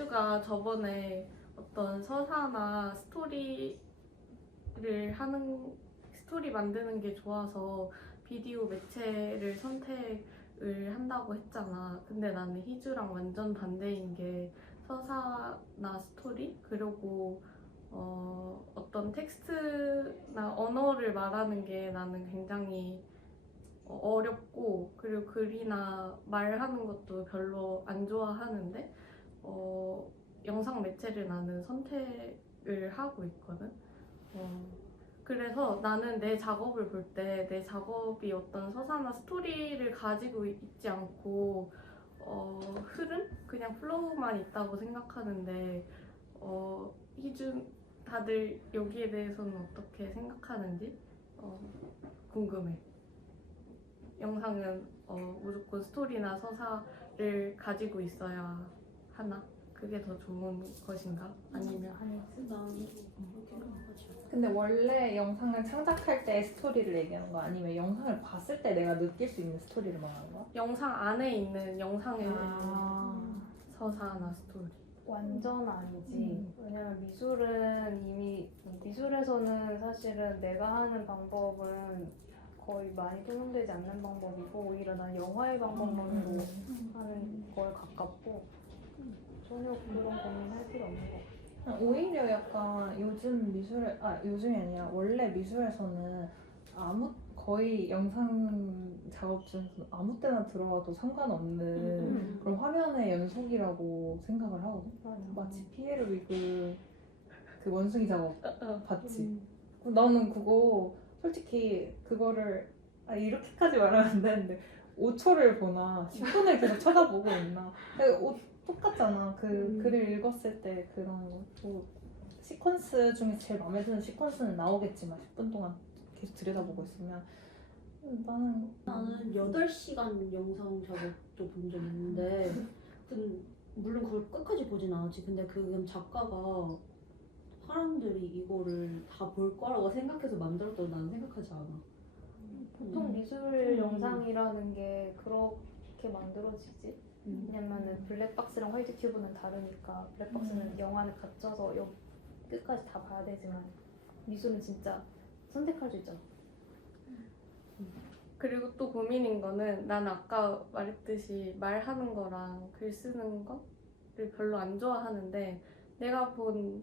희주가 저번에 어떤 서사나 스토리 만드는 게 좋아서 비디오 매체를 선택을 한다고 했잖아. 근데 나는 희주랑 완전 반대인 게 서사나 스토리 그리고 어떤 텍스트나 언어를 말하는 게 나는 굉장히 어렵고 그리고 글이나 말하는 것도 별로 안 좋아하는데 영상 매체를 나는 선택을 하고 있거든. 그래서 나는 내 작업을 볼 때 내 작업이 어떤 서사나 스토리를 가지고 있지 않고 흐름? 그냥 플로우만 있다고 생각하는데 희준 다들 여기에 대해서는 어떻게 생각하는지 궁금해. 영상은 무조건 스토리나 서사를 가지고 있어야 하나? 그게 더 좋은 것인가? 아니면 난 그렇게 생각하지. 근데 원래 영상을 창작할 때 스토리를 얘기하는 거 아니면 영상을 봤을 때 내가 느낄 수 있는 스토리를 말하는 거야? 영상 안에 있는 영상에 아. 서사나 스토리. 완전 아니지. 왜냐면 미술은 이미 미술에서는 사실은 내가 하는 방법은 거의 많이 통용되지 않는 방법이고 오히려 난 영화의 방법만으로 하는 거에 가깝고 전혀 그런 고민할 필요 없는 것 같아. 오히려 약간 요즘이 아니라 원래 미술에서는 거의 영상 작업 중에서 아무 때나 들어와도 상관없는 그런 화면의 연속이라고 생각을 하거든. 마치 피에르 위그 그 원숭이 작업 봤지? 나는 그거 솔직히 그거를 이렇게까지 말하면 안 되는데 5초를 보나 10분을 계속 쳐다보고 있나 똑같잖아. 글을 읽었을 때 그런 뭐 시퀀스 중에 제일 마음에 드는 시퀀스는 나오겠지만 10분 동안 계속 들여다보고 있으면 나는 8시간 영상 작업도 본 적 있는데 물론 그걸 끝까지 보진 않았지. 근데 그 작가가 사람들이 이거를 다 볼 거라고 생각해서 만들었다고 나는 생각하지 않아. 보통 미술 영상이라는 게 그렇게 만들어지지. 왜냐면은 블랙박스랑 화이트 큐브는 다르니까 블랙박스는 영화를 갇혀서 끝까지 다 봐야 되지만 미술은 진짜 선택할 수 있잖아. 그리고 또 고민인 거는 난 아까 말했듯이 말하는 거랑 글 쓰는 거를 별로 안 좋아하는데 내가 본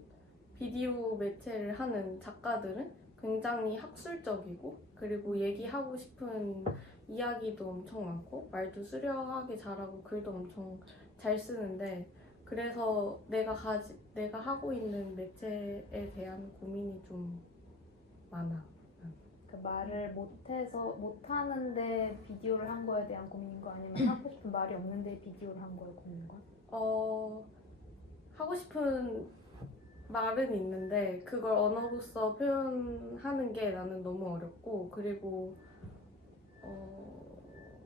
비디오 매체를 하는 작가들은 굉장히 학술적이고 그리고 얘기하고 싶은 이야기도 엄청 많고 말도 수려하게 잘하고 글도 엄청 잘 쓰는데 그래서 내가 하고 있는 매체에 대한 고민이 좀 많아. 그 말을 못하는데 비디오를 한 거에 대한 고민인 거 아니면 하고 싶은 말이 없는데 비디오를 한 거에 고민인 거야? 하고 싶은 말은 있는데 그걸 언어로서 표현하는 게 나는 너무 어렵고 그리고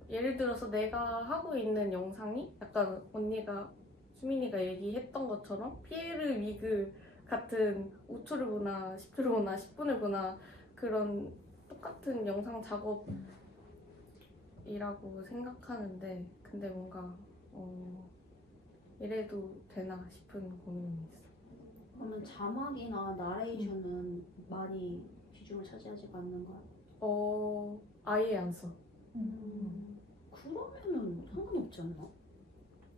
예를 들어서 내가 하고 있는 영상이 약간 수민이가 얘기했던 것처럼 피에르 위그 같은 5초를 보나 10초를 보나 10분을 보나 그런 똑같은 영상 작업이라고 생각하는데 근데 뭔가 이래도 되나 싶은 고민이 있어. 그러면 자막이나 나레이션은 많이 비중을 차지하지 않는 거야? 아예 안 써. 그러면은 상관없지 않나?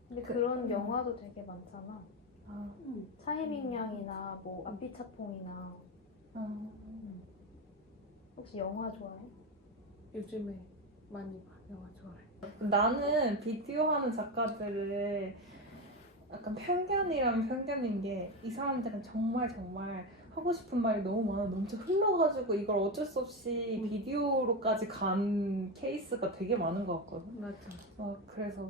근데 그런 영화도 되게 많잖아. 응. 차이밍양이나 뭐 안비차퐁이나. 혹시 영화 좋아해? 요즘에 많이 봐. 영화 좋아해. 나는 비디오 하는 작가들을 약간 편견이라면 편견인 게 이 사람들은 정말 하고 싶은 말이 너무 많아 넘쳐 흘러가지고 이걸 어쩔 수 없이 비디오로까지 간 케이스가 되게 많은 것 같거든. 맞아. 그래서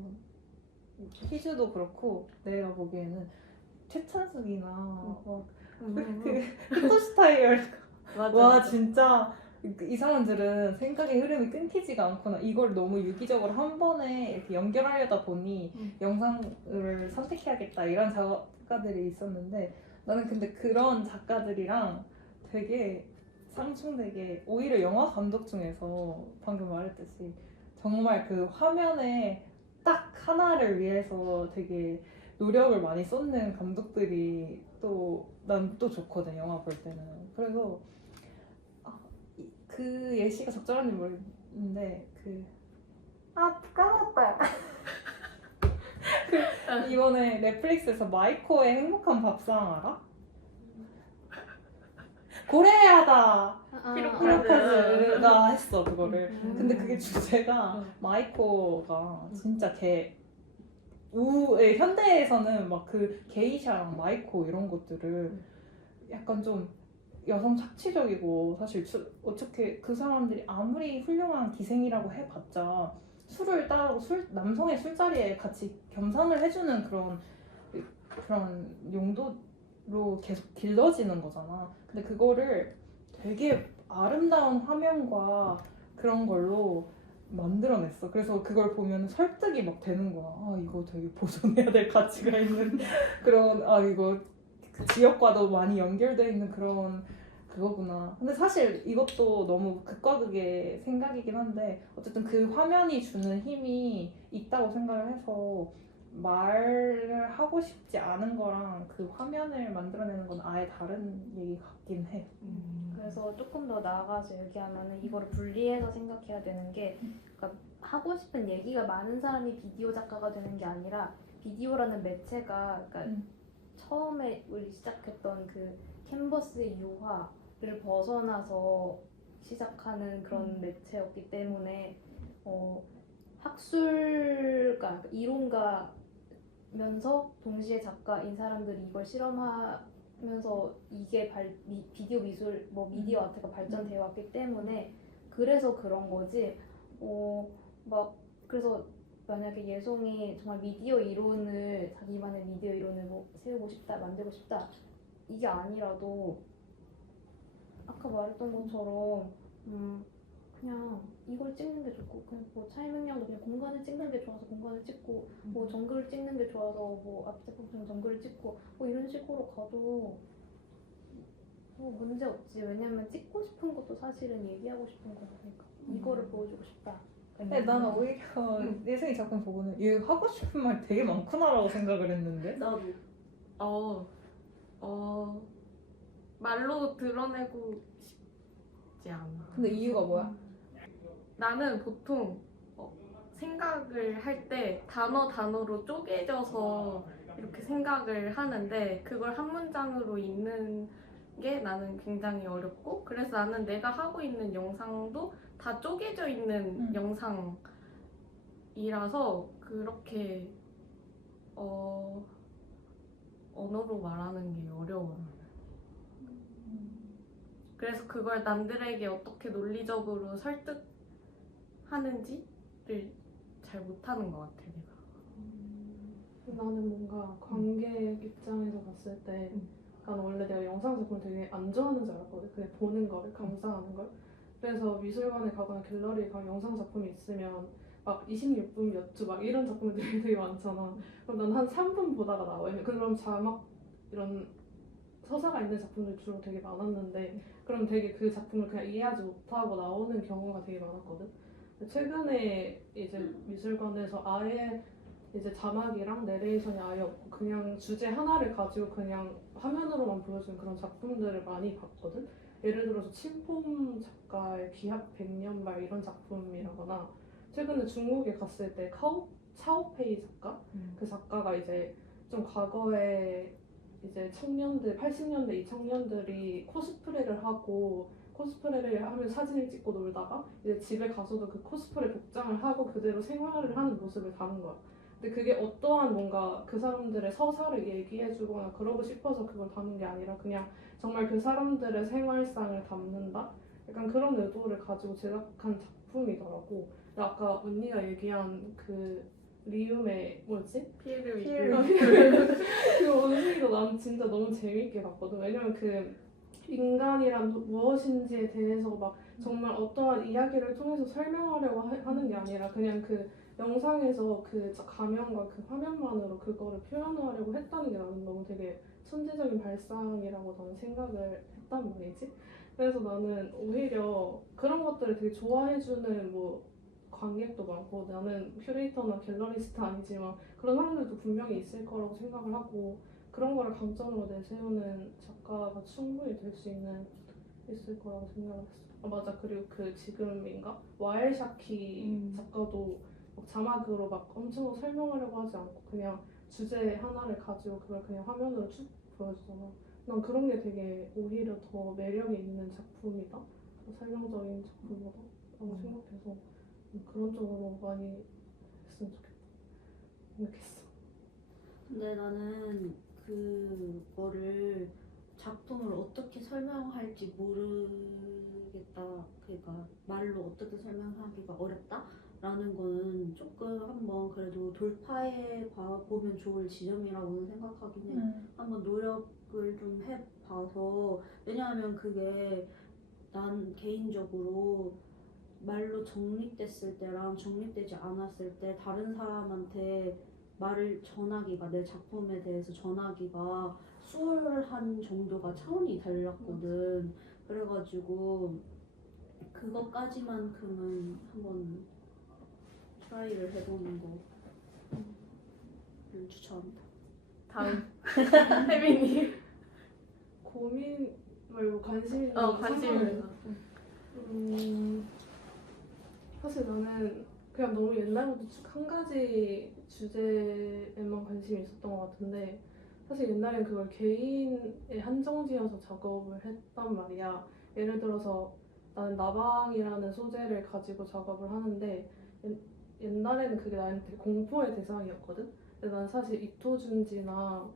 희주도 그렇고 내가 보기에는 최찬숙이나 그 히토시타이얼 맞아. 와 진짜 이 사람들은 생각의 흐름이 끊기지가 않구나. 이걸 너무 유기적으로 한 번에 이렇게 연결하려다 보니 영상을 선택해야겠다 이런 작가들이 있었는데 나는 근데 그런 작가들이랑 되게 상충되게 오히려 영화 감독 중에서 방금 말했듯이 정말 그 화면에 딱 하나를 위해서 되게 노력을 많이 쏟는 감독들이 또 난 또 좋거든 영화 볼 때는. 그래서 그 예시가 적절한지 모르겠는데 까먹었다. 이번에 넷플릭스에서 마이코의 행복한 밥상 알아? 고래하다 히로카즈가 했어 그거를. 근데 그게 주제가 마이코가 진짜 현대에서는 막 그 게이샤랑 마이코 이런 것들을 약간 좀 여성 착취적이고 사실 어떻게 그 사람들이 아무리 훌륭한 기생이라고 해봤자 술을 따르고 남성의 술자리에 같이 겸상을 해주는 그런 용도로 계속 길러지는 거잖아. 근데 그거를 되게 아름다운 화면과 그런 걸로 만들어냈어. 그래서 그걸 보면 설득이 막 되는 거야. 아 이거 되게 보존해야 될 가치가 있는 그런 이거 그 지역과도 많이 연결돼 있는 그런 그거구나. 근데 사실 이것도 너무 극과 극의 생각이긴 한데 어쨌든 그 화면이 주는 힘이 있다고 생각을 해서 말을 하고 싶지 않은 거랑 그 화면을 만들어내는 건 아예 다른 얘기 같긴 해. 그래서 조금 더 나아가서 얘기하면은 이거를 분리해서 생각해야 되는 게, 그러니까 하고 싶은 얘기가 많은 사람이 비디오 작가가 되는 게 아니라 비디오라는 매체가 그러니까 처음에 우리 시작했던 그 캔버스의 유화를 벗어나서 시작하는 그런 매체였기 때문에 학술가, 이론가면서 동시에 작가인 사람들이 이걸 실험하면서 이게 비디오 미술, 미디어 아트가 발전되어 왔기 때문에 그래서 그런 거지. 그래서 만약에 예송이 정말 자기만의 미디어 이론을 세우고 싶다, 만들고 싶다 이게 아니라도 아까 말했던 것처럼 그냥 이걸 찍는 게 좋고, 그냥 차이명량도 그냥 공간을 찍는 게 좋아서 공간을 찍고, 정글을 찍는 게 좋아서 앞에 보면 정글을 찍고 이런 식으로 가도 문제 없지. 왜냐면 찍고 싶은 것도 사실은 얘기하고 싶은 거니까 이거를 보여주고 싶다. 근데 나는 오히려 예승이 작품 보고는 얘 하고 싶은 말 되게 많구나라고 생각을 했는데. 나도. 말로 드러내고 싶지 않아. 근데 이유가 뭐야? 나는 보통 생각을 할 때 단어로 쪼개져서 이렇게 생각을 하는데 그걸 한 문장으로 읽는 게 나는 굉장히 어렵고, 그래서 나는 내가 하고 있는 영상도 다 쪼개져 있는 영상이라서 그렇게 언어로 말하는 게 어려워. 그래서 그걸 남들에게 어떻게 논리적으로 설득하는지를 잘 못하는 것 같아, 내가. 나는 뭔가 관객 입장에서 봤을 때 난 원래 내가 영상 작품을 되게 안 좋아하는 줄 알았거든. 그냥 보는 거를, 감상하는 걸. 그래서 미술관에 가거나 갤러리에 가면 영상 작품이 있으면 막 26분 몇 주 막 이런 작품들이 되게 많잖아. 그럼 난 한 3분 보다가 나와. 그럼 자막 이런 서사가 있는 작품들 주로 되게 많았는데 그럼 되게 그 작품을 그냥 이해하지 못하고 나오는 경우가 되게 많았거든. 최근에 이제 미술관에서 아예 이제 자막이랑 내레이션이 아예 없고 그냥 주제 하나를 가지고 그냥 화면으로만 보여주는 그런 작품들을 많이 봤거든. 예를 들어서 침폼 작가의 기합 100년 말 이런 작품이라거나, 최근에 중국에 갔을 때 차오페이 작가? 그 작가가 이제 좀 과거에 이제 청년들, 80년대, 2000년들이 코스프레를 하고 코스프레를 하면 사진을 찍고 놀다가 이제 집에 가서도 그 코스프레 복장을 하고 그대로 생활을 하는 모습을 담은 거야. 근데 그게 어떠한 뭔가 그 사람들의 서사를 얘기해주거나 그러고 싶어서 그걸 담은 게 아니라 그냥 정말 그 사람들의 생활상을 담는다? 약간 그런 의도를 가지고 제작한 작품이더라고. 근데 아까 언니가 얘기한 그 리움의 피에르 그 원숭이도 난 진짜 너무 재밌게 봤거든. 왜냐면 그 인간이란 무엇인지에 대해서 막 정말 어떠한 이야기를 통해서 설명하려고 하는 게 아니라 그냥 그 영상에서 그 가면과 그 화면만으로 그거를 표현하려고 했다는 게 나는 너무 되게 천재적인 발상이라고 나는 생각을 했단 말이지. 그래서 나는 오히려 그런 것들을 되게 좋아해주는 관객도 많고 나는 큐레이터나 갤러리스트 아니지만 그런 사람들도 분명히 있을 거라고 생각을 하고 그런 거를 강점으로 내세우는 작가가 충분히 될 수 있을 거라고 생각을 했어. 아 맞아. 그리고 그 지금인가 와일샤키 작가도 막 자막으로 막 엄청 설명하려고 하지 않고 그냥 주제 하나를 가지고 그걸 그냥 화면으로 쭉 보여주잖아. 난 그런 게 되게 오히려 더 매력이 있는 작품이다. 설명적인 작품보다 라고 생각해서 그런 쪽으로 많이 했으면 좋겠다 생각했어. 근데 나는 그거를 작품을 어떻게 설명할지 모르겠다. 그러니까 말로 어떻게 설명하기가 어렵다라는 거는 조금 한번 그래도 돌파해 보면 좋을 지점이라고는 생각하긴 해. 한번 노력을 좀 해봐서 왜냐하면 그게 난 개인적으로 말로 정립됐을 때랑 정립되지 않았을 때 다른 사람한테 말을 전하기가 내 작품에 대해서 전하기가 수월한 정도가 차원이 달랐거든. 그래가지고 그것까지만큼은 한번 트라이를 해보는 거를 추천합니다. 다음 혜빈이. 고민 말고 관심이 관심이. 사실 나는 그냥 너무 옛날부터 쭉 한 가지 주제에만 관심이 있었던 것 같은데 사실 옛날엔 그걸 개인에 한정지어서 작업을 했단 말이야. 예를 들어서 나는 나방이라는 소재를 가지고 작업을 하는데 옛날에는 그게 나한테 공포의 대상이었거든. 근데 난 사실 이토준지나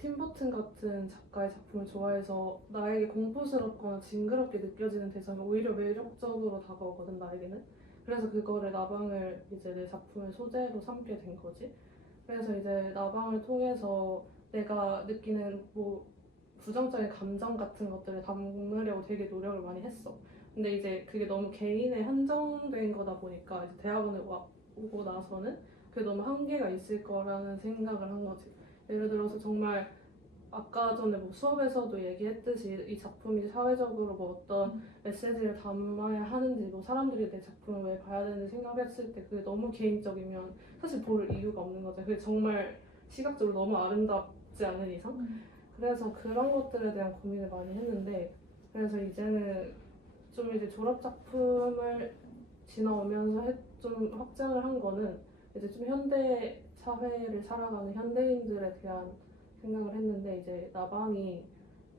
팀버튼 같은 작가의 작품을 좋아해서 나에게 공포스럽거나 징그럽게 느껴지는 대상이 오히려 매력적으로 다가오거든 나에게는. 그래서 그거를 나방을 이제 내 작품의 소재로 삼게 된 거지. 그래서 이제 나방을 통해서 내가 느끼는 뭐 부정적인 감정 같은 것들을 담으려고 되게 노력을 많이 했어. 근데 이제 그게 너무 개인에 한정된 거다 보니까 이제 대학원에 오고 나서는 그게 너무 한계가 있을 거라는 생각을 한 거지. 예를 들어서 정말 아까 전에 뭐 수업에서도 얘기했듯이 이 작품이 사회적으로 뭐 어떤 메시지를 담아야 하는지 뭐 사람들이 내 작품을 왜 봐야 되는지 생각했을 때 그게 너무 개인적이면 사실 볼 이유가 없는 거죠. 그게 정말 시각적으로 너무 아름답지 않은 이상. 그래서 그런 것들에 대한 고민을 많이 했는데 그래서 이제는 좀 이제 졸업 작품을 지나오면서 좀 확장을 한 거는 이제 좀 현대 사회를 살아가는 현대인들에 대한 생각을 했는데 이제 나방이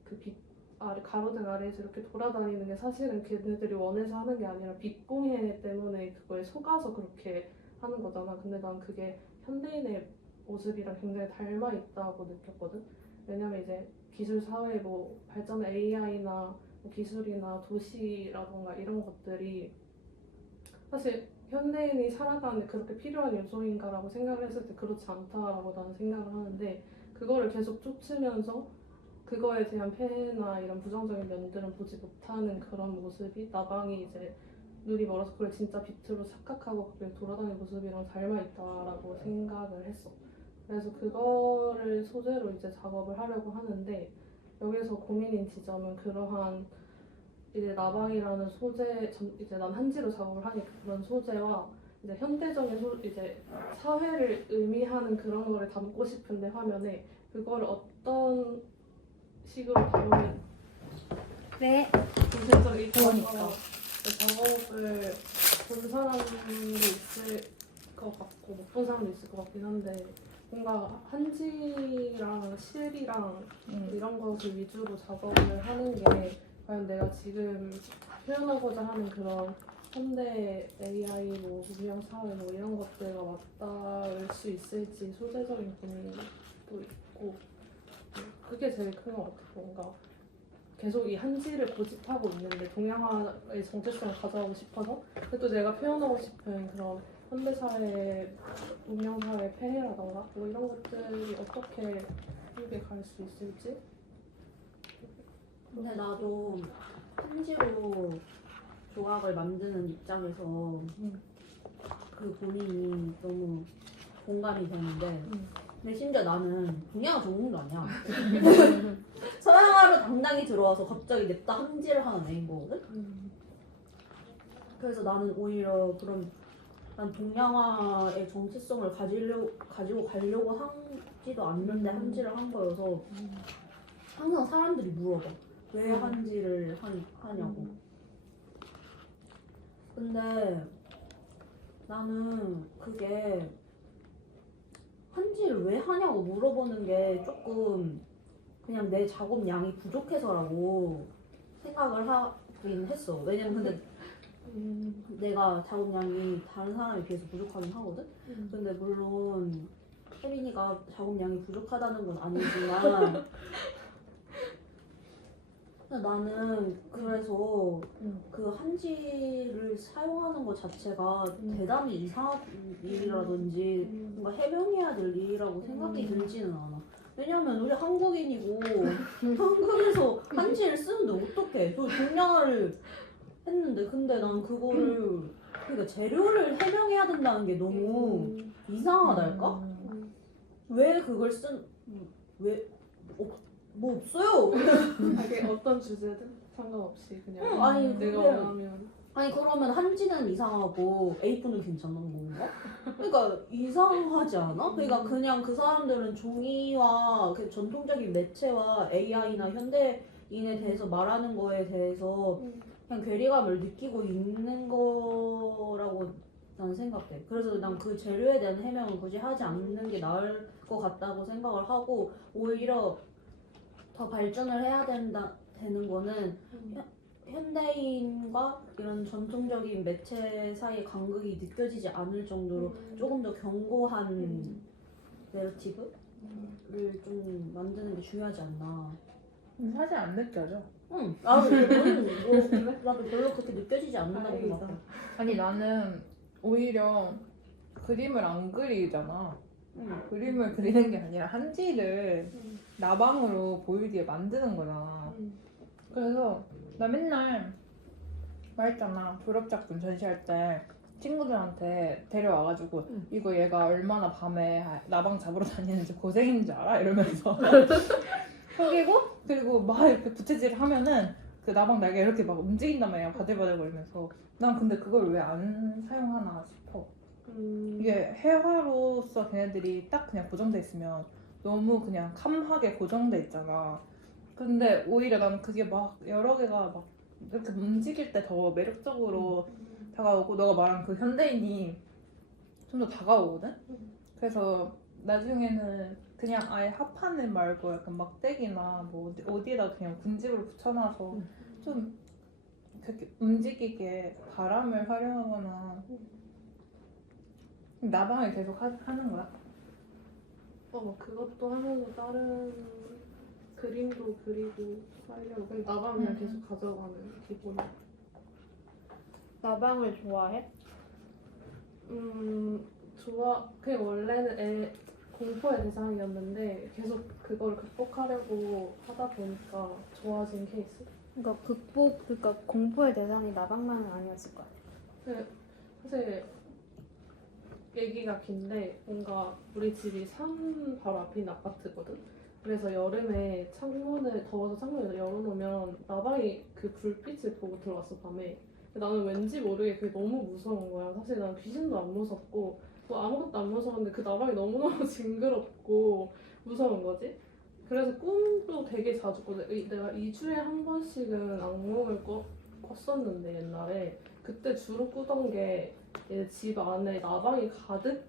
그 빛 아래 가로등 아래에서 이렇게 돌아다니는 게 사실은 걔네들이 원해서 하는 게 아니라 빛공해 때문에 그거에 속아서 그렇게 하는 거잖아. 근데 난 그게 현대인의 모습이랑 굉장히 닮아 있다고 느꼈거든. 왜냐면 이제 기술 사회 뭐 발전 AI나 뭐 기술이나 도시라던가 이런 것들이 사실 현대인이 살아가는 그렇게 필요한 요소인가라고 생각을 했을 때 그렇지 않다라고 나는 생각을 하는데 그거를 계속 쫓으면서 그거에 대한 폐해나 이런 부정적인 면들은 보지 못하는 그런 모습이 나방이 이제 눈이 멀어서 그걸 진짜 빛으로 착각하고 그렇게 돌아다니는 모습이랑 닮아 있다라고 생각을 했어. 그래서 그거를 소재로 이제 작업을 하려고 하는데 여기서 고민인 지점은 그러한 이제 나방이라는 소재 이제 난 한지로 작업을 하니까 그런 소재와 이제 현대적인 이제 사회를 의미하는 그런 거를 담고 싶은데 화면에 그걸 어떤 식으로 담으면 전체적인 작업을 본 사람도 있을 것 같고 못 본 사람도 있을 것 같긴 한데 뭔가 한지랑 실이랑 이런 것을 위주로 작업을 하는 게 과연 내가 지금 표현하고자 하는 그런 현대 AI 뭐 문명 사회 뭐 이런 것들과 맞닿을 수 있을지 소재적인 고민도 있고 그게 제일 큰 것 같아. 뭔가 계속 이 한지를 고집하고 있는데 동양화의 정체성을 가져가고 싶어서 또 내가 표현하고 싶은 그런 현대사회의 문명사회의 폐해라던가 뭐 이런 것들이 어떻게 함께 갈 수 있을지. 근데 나도 한지로 조각을 만드는 입장에서 그 고민이 너무 공감이 되는데 근데 심지어 나는 동양화 전공도 아니야. 서양화로 당당히 들어와서 갑자기 냅다 한지를 하는 애인 거거든? 그래서 나는 오히려 그런 난 동양화의 정체성을 가지고 가려고 하지도 않는데 한지를 한 거여서 항상 사람들이 물어봐. 왜 한지를 하냐고. 근데 나는 그게 한지를 왜 하냐고 물어보는 게 조금 그냥 내 작업량이 부족해서라고 생각을 하긴 했어. 왜냐면 근데 내가 작업량이 다른 사람에 비해서 부족하긴 하거든? 근데 물론 혜린이가 작업량이 부족하다는 건 아니지만 나는 그래서 그 한지를 사용하는 것 자체가 대단히 이상한 일이라든지 뭔가 해명해야 될 일이라고 생각이 들지는 않아. 왜냐면 우리 한국인이고 한국에서 한지를 쓰는데 어떡해. 저 동양화를 했는데 근데 난 그거를 그러니까 재료를 해명해야 된다는 게 너무 이상하달까? 왜 그걸 왜 뭐 없어요. 이게 어떤 주제든 상관없이 그냥 아니 내가 근데 원하면 아니 그러면 한지는 이상하고 A4는 괜찮은 건가? 그러니까 이상하지 않아? 그러니까 그냥 그 사람들은 종이와 그 전통적인 매체와 AI나 현대인에 대해서 말하는 거에 대해서 그냥 괴리감을 느끼고 있는 거라고 난 생각해. 그래서 난 그 재료에 대한 해명은 굳이 하지 않는 게 나을 것 같다고 생각을 하고 오히려 더 발전을 해야 되는 거는 현대인과 이런 전통적인 매체 사이의 간극이 느껴지지 않을 정도로 조금 더 견고한 내러티브를 좀 만드는 게 중요하지 않나. 사실 안 느껴져. 응. 나도 나도 별로 그렇게 느껴지지 않는다고 생각해. 아니 나는 오히려 그림을 안 그리잖아. 그림을 그리는 게 아니라 한지를 나방으로 보이게 만드는 거잖아. 그래서 나 맨날 말했잖아. 졸업작품 전시할 때 친구들한테 데려와가지고 이거 얘가 얼마나 밤에 나방 잡으러 다니는지 고생인 줄 알아? 이러면서 속이고 그리고 막 이렇게 부채질을 하면은 그 나방 날개 이렇게 막 움직인단 말이야. 바들바들거리면서. 난 근데 그걸 왜 안 사용하나 싶어. 이게 회화로서 걔네들이 딱 그냥 고정돼 있으면 너무 그냥 캄하게 고정돼 있잖아. 근데 오히려 난 그게 막 여러 개가 막 이렇게 움직일 때 더 매력적으로 다가오고 너가 말한 그 현대인이 좀 더 다가오거든? 그래서 나중에는 그냥 아예 합판을 말고 약간 막대기나 뭐 어디에다 그냥 군집으로 붙여놔서 좀 그렇게 움직이게 바람을 활용하거나 나방을 계속 하는 거야. 그것도 하면서 다른 그림도 그리고 하려고 그냥 나방을 계속 가져가는 기분. 나방을 좋아해? 그냥 원래는 공포의 대상이었는데 계속 그걸 극복하려고 하다 보니까 좋아진 케이스? 그러니까 공포의 대상이 나방만은 아니었을 것 같아. 사실 얘기가 긴데 뭔가 우리 집이 산 바로 앞에 있는 아파트거든? 그래서 여름에 더워서 창문을 열어놓으면 나방이 그 불빛을 보고 들어왔어, 밤에. 나는 왠지 모르게 그게 너무 무서운 거야. 사실 난 귀신도 안 무섭고 뭐 아무것도 안 무서웠는데 그 나방이 너무너무 징그럽고 무서운 거지. 그래서 꿈도 되게 자주 꿔. 내가 2주에 한 번씩은 악몽을 꿨었는데 옛날에 그때 주로 꾸던 게 집 안에 나방이 가득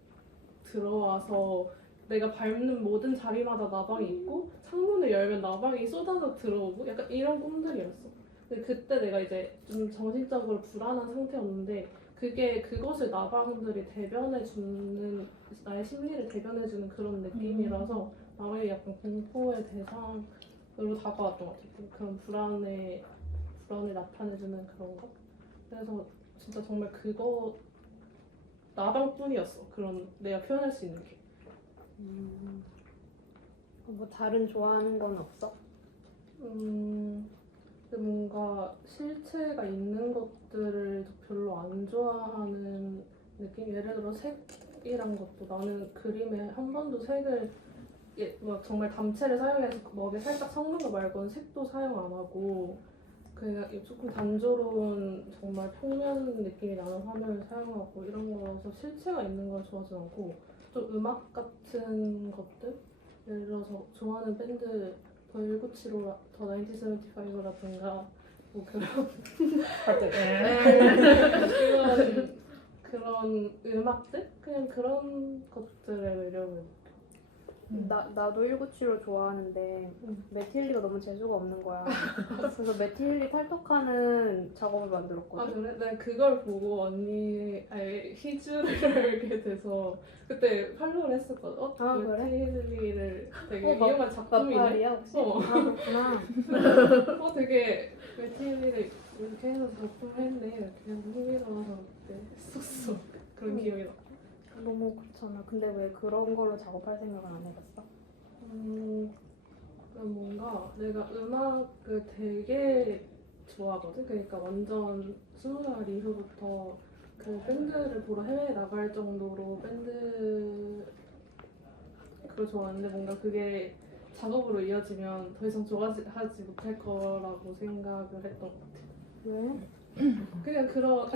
들어와서 내가 밟는 모든 자리마다 나방이 있고 창문을 열면 나방이 쏟아져 들어오고 약간 이런 꿈들이었어. 근데 그때 내가 이제 좀 정신적으로 불안한 상태였는데 그것을 나방들이 대변해주는 나의 심리를 대변해주는 그런 느낌이라서 나방이 약간 공포의 대상으로 다가왔던 것 같아. 그런 불안을 나타내주는 그런 거. 그래서 진짜 정말 그거 나방뿐이었어. 그런 내가 표현할 수 있는 게. 뭐 다른 좋아하는 건 없어? 뭔가 실체가 있는 것들을 별로 안 좋아하는 느낌? 예를 들어 색이란 것도 나는 그림에 한 번도 색을 막 정말 담채를 사용해서 먹에 살짝 섞는 거 말고는 색도 사용 안 하고 그냥 조금 단조로운 정말 평면 느낌이 나는 화면을 사용하고 이런 거라서 실체가 있는 걸 좋아하지 않고 좀 음악 같은 것들 예를 들어서 좋아하는 밴드 더 1975, 더 1975라든가 뭐 그런 음악들? 그냥 그런 것들의 매력을 나도 1975 좋아하는데 메틸리가 너무 재수가 없는 거야. 그래서 메틸리 탈덕하는 작업을 아 만들었거든. 그래? 난 그걸 보고 희주를 알게 돼서 그때 팔로우를 했었거든. 아, 그래? 메틸리를 되게 막- 위험한 작품이네. 마팔이야 혹시? 어. 아 그렇구나. 되게 메틸리를 이렇게 해서 작품을 했네. 그냥 흥미로워서 그때 했었어. 그런 기억이 나. 너무 그렇잖아. 근데 왜 그런 걸로 작업할 생각을 안 해봤어? 그럼 뭔가 내가 음악을 되게 좋아하거든. 그러니까 완전 20살 이후부터 그 밴드를 보러 해외에 나갈 정도로 밴드 그걸 좋아하는데 뭔가 그게 작업으로 이어지면 더 이상 좋아하지 못할 거라고 생각을 했던 것 같아. 왜? 그냥 그런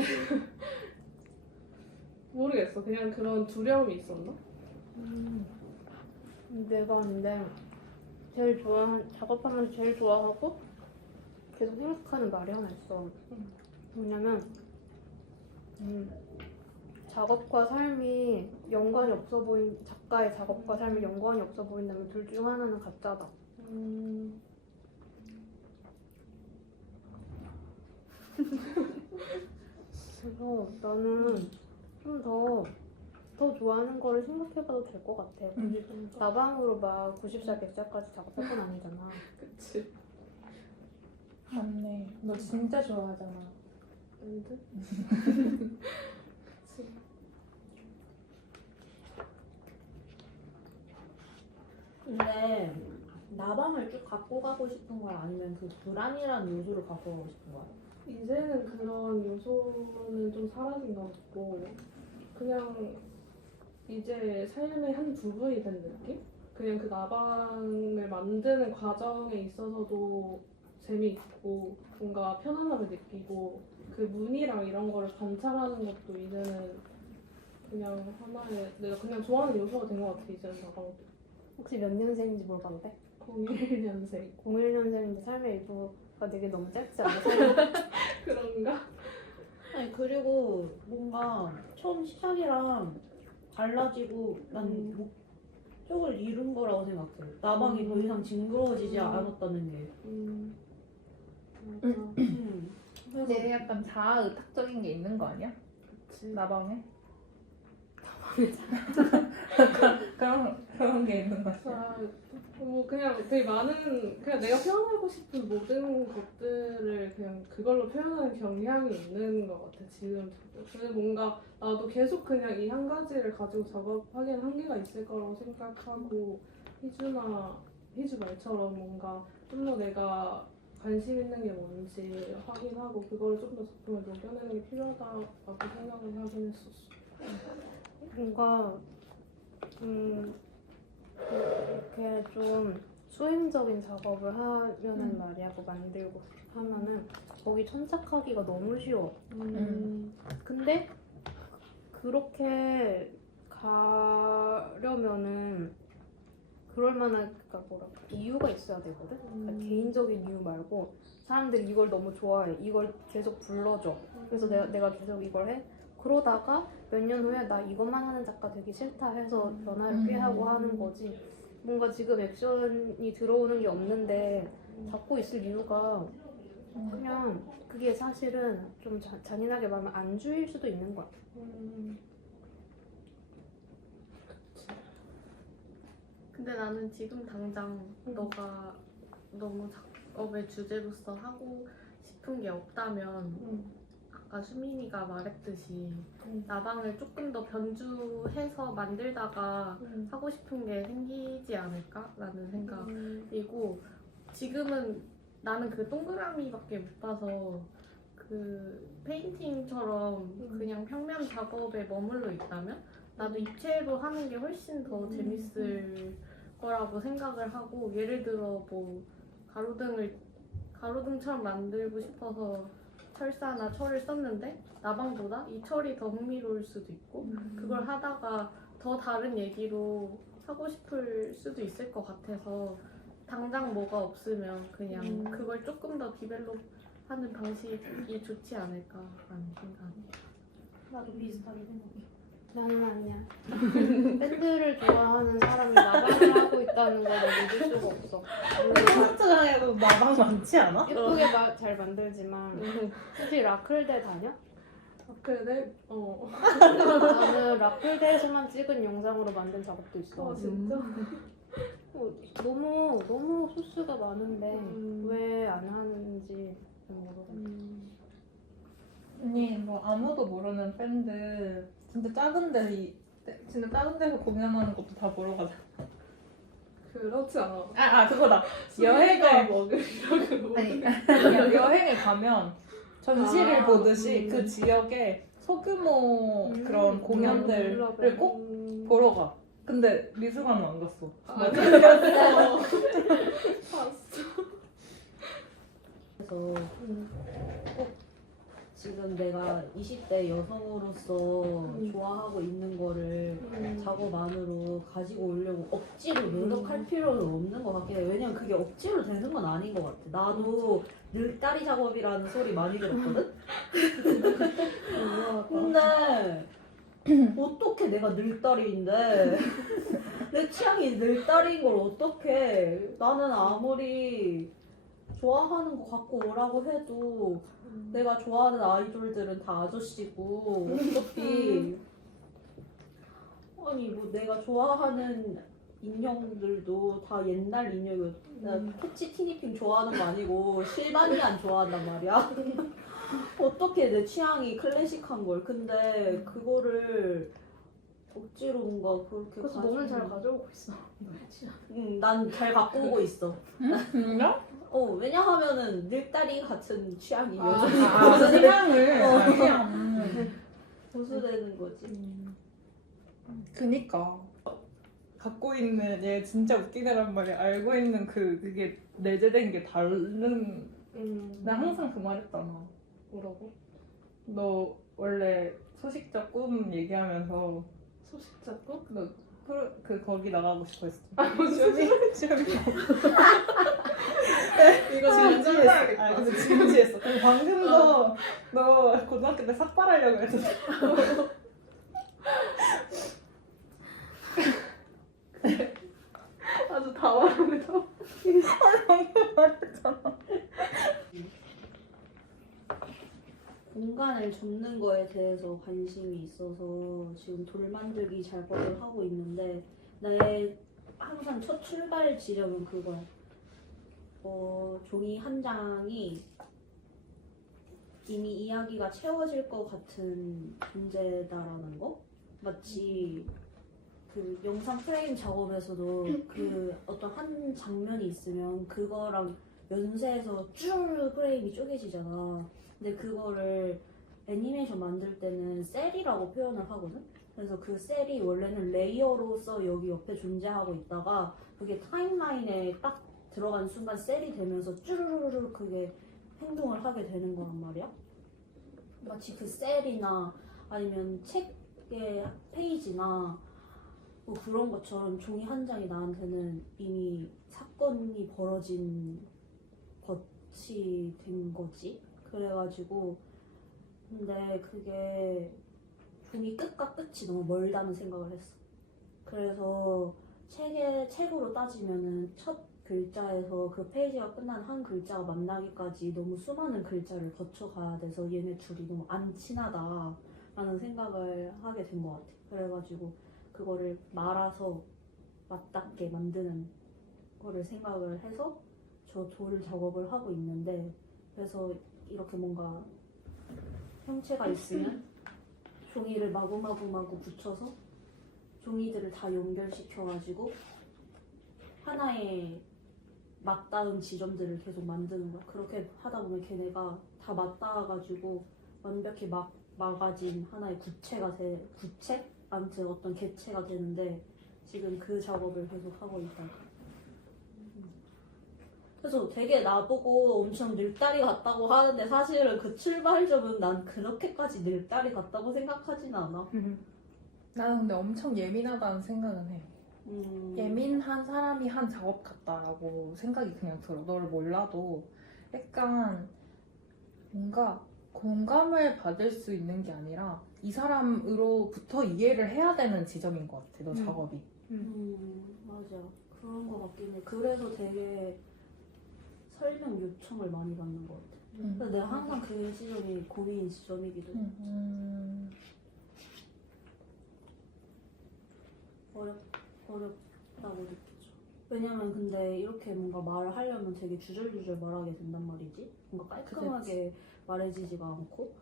모르겠어. 그냥 그런 두려움이 있었나? 내가 근데 제일 작업하면서 제일 좋아하고 계속 생각하는 말이 하나 있어. 뭐냐면 작업과 삶이 연관이 없어 작가의 작업과 삶이 연관이 없어 보인다면 둘 중 하나는 가짜다. 그래서 나는 좀 더 좋아하는 거를 생각해봐도 될 것 같아. 굳이 나방으로 막 90살, 100살까지 작업할 건 아니잖아. 그치. 맞네. 너 진짜 좋아하잖아. 밴드? 근데 나방을 쭉 갖고 가고 싶은 거야? 아니면 그 불안이라는 요소를 갖고 가고 싶은 거야? 이제는 그런 요소는 좀 사라진 것 같고 그냥 이제 삶의 한 부분이 된 느낌? 그냥 그 나방을 만드는 과정에 있어서도 재미있고 뭔가 편안함을 느끼고 그 무늬랑 이런 거를 관찰하는 것도 이제는 그냥 하나의 내가 그냥 좋아하는 요소가 된 것 같아. 이제는 나방도. 혹시 몇 년생인지 물어봐도 돼? 01년생 01년생인데 삶의 일부가 되게 너무 짧지 않아? 그런가? 아니 그리고 뭔가 처음 시작이랑 달라지고 난 목적을 잃은 거라고 생각해. 나방이 더 이상 징그러워지지 않았다는 게. 맞아. 근데 약간 자아의탁적인 게 있는 거 아니야? 그치. 나방에? 그런 게 있는 거 같아. 뭐 그냥 되게 많은 그냥 내가 표현하고 싶은 모든 것들을 그냥 그걸로 표현하는 경향이 있는 것 같아 지금. 근데 뭔가 나도 계속 그냥 이 한 가지를 가지고 작업하기엔 한계가 있을 거라고 생각하고 희주 말처럼 뭔가 좀 더 내가 관심 있는 게 뭔지 확인하고 그걸 좀 더 작품에 녹여내는 게 필요하다고 생각을 하긴 했었어. 뭔가 이렇게 좀 수행적인 작업을 하려는 말이야. 뭐 만들고 하면은 거기 천착하기가 너무 쉬워. 근데 그렇게 가려면은 그럴 만한 이유가 있어야 되거든. 그러니까 개인적인 이유 말고 사람들이 이걸 너무 좋아해. 이걸 계속 불러줘. 그래서 내가 계속 이걸 해. 그러다가 몇 년 후에 나 이것만 하는 작가 되기 싫다 해서 변화를 꾀하고 하는 거지. 뭔가 지금 액션이 들어오는 게 없는데 잡고 있을 이유가 그냥 그게 사실은 좀 잔인하게 말하면 안주일 수도 있는 거야. 근데 나는 지금 당장 너가 너무 작업의 주제로서 하고 싶은 게 없다면 아까 수민이가 말했듯이 나방을 조금 더 변주해서 만들다가 하고 싶은 게 생기지 않을까라는 생각이고 지금은 나는 그 동그라미밖에 못 봐서 그 페인팅처럼 그냥 평면 작업에 머물러 있다면 나도 입체로 하는 게 훨씬 더 재밌을 거라고 생각을 하고 예를 들어 뭐 가로등처럼 만들고 싶어서 철사나 철을 썼는데 나방보다 이 철이 더 흥미로울 수도 있고 그걸 하다가 더 다른 얘기로 하고 싶을 수도 있을 것 같아서 당장 뭐가 없으면 그냥 그걸 조금 더 디벨롭하는 방식이 좋지 않을까라는 생각이. 나도 비슷하게 생각해. 나는 아니야. 밴드를 좋아하는 사람이 나방을 하고 있다는 걸 믿을 수가 없어. 물론 콘서트장에도 나방 많지 않아? 예쁘게 잘 만들지만 혹시 라클대 다녀? 그래? 나는 라클대에서만 찍은 영상으로 만든 작업도 있어. 진짜? 너무 소스가 많은데 왜 안 하는지 모르겠어. 아니 뭐 아무도 모르는 밴드 진짜 진짜 작은 데서 공연하는 것도 다 보러 가자. 그렇지 않아. 그거다. 여행을 먹으려고. 아니 여행을 가면 전시를 보듯이 그 지역의 소규모 그런 공연들을 꼭 보러 가. 근데 미술관은 안 갔어. 봤어. 그래서 꼭 지금 내가 20대 여성으로서 좋아하고 있는 거를 작업 안으로 가지고 오려고 억지로 노력할 필요는 없는 것 같긴 해. 왜냐면 그게 억지로 되는 건 아닌 것 같아. 나도 늘다리 작업이라는 소리 많이 들었거든? 근데 어떻게 내가 늘다리인데 내 취향이 늘다리인 걸 어떻게 나는 아무리 좋아하는 거 갖고 오라고 해도 내가 좋아하는 아이돌들은 다 아저씨고 어차피 아니 뭐 내가 좋아하는 인형들도 다 옛날 인형이야. 나 캐치 티니핑 좋아하는 거 아니고 실바니안 좋아한단 말이야. 어떻게 내 취향이 클래식한 걸. 근데 그거를 억지로 뭔가 그렇게 그래서 너는 잘 가져오고 있어. 응, 난 잘 갖고 오고 있어. 진짜? 왜냐하면은 늘다리 같은 취향이 취향을 보수되는 거지. 그니까 갖고 있는 얘 진짜 웃기더란 말이야. 알고 있는 그게 내재된 게 다른. 나 항상 그 말했잖아. 뭐라고? 너 원래 소식자 꿈 얘기하면서 소식자 꿈? 너 거기 나가고 싶어 했어. 시험이 이거 진지했어. 근데 진지했어. 그리고 방금도 너 고등학교 때 삭발하려고 했었어. 아주 당황해서. 방금 말했잖아. 공간을 좁는 거에 대해서 관심이 있어서 지금 돌 만들기 작업을 하고 있는데 나의 항상 첫 출발 지점은 그거야. 종이 한 장이 이미 이야기가 채워질 것 같은 존재다라는 거? 마치 그 영상 프레임 작업에서도 그 어떤 한 장면이 있으면 그거랑 연쇄해서 쭉 프레임이 쪼개지잖아. 근데 그거를 애니메이션 만들 때는 셀이라고 표현을 하거든? 그래서 그 셀이 원래는 레이어로서 여기 옆에 존재하고 있다가 그게 타임라인에 딱 들어간 순간 셀이 되면서 쭈르르르 그게 행동을 하게 되는 거란 말이야. 마치 그 셀이나 아니면 책의 페이지나 뭐 그런 것처럼 종이 한 장이 나한테는 이미 사건이 벌어진 것이 된 거지. 그래가지고 근데 그게 종이 끝과 끝이 너무 멀다는 생각을 했어. 그래서 책으로 따지면은 첫 글자에서 그 페이지가 끝난 한 글자가 만나기까지 너무 수많은 글자를 거쳐가야 돼서 얘네 둘이 너무 안 친하다라는 생각을 하게 된 것 같아. 그래가지고 그거를 말아서 맞닿게 만드는 거를 생각을 해서 저 돌 작업을 하고 있는데, 그래서 이렇게 뭔가 형체가 있으면 종이를 마구마구 붙여서 종이들을 다 연결시켜가지고 하나의 맞닿은 지점들을 계속 만드는 거야. 그렇게 하다 보면 걔네가 다 맞닿아가지고 완벽히 막아진 하나의 구체? 아무튼 어떤 객체가 되는데 지금 그 작업을 계속 하고 있다. 그래서 되게 나보고 엄청 늙다리 같다고 하는데 사실은 그 출발점은 난 그렇게까지 늙다리 같다고 생각하진 않아. 나는 근데 엄청 예민하다는 생각은 해. 예민한 사람이 한 작업 같다라고 생각이 그냥 들어. 너를 몰라도 약간 뭔가 공감을 받을 수 있는 게 아니라 이 사람으로부터 이해를 해야 되는 지점인 것 같아. 너 작업이. 맞아. 그런 거 같긴 해. 그래서 되게 설명 요청을 많이 받는 것 같아. 근데 내가 항상 그 지점이 고민인 지점이기도 해. 어렵다고 느껴져. 왜냐면 근데 이렇게 뭔가 말을 하려면 되게 주절주절 말하게 된단 말이지. 뭔가 깔끔하게 말해지지가 않고.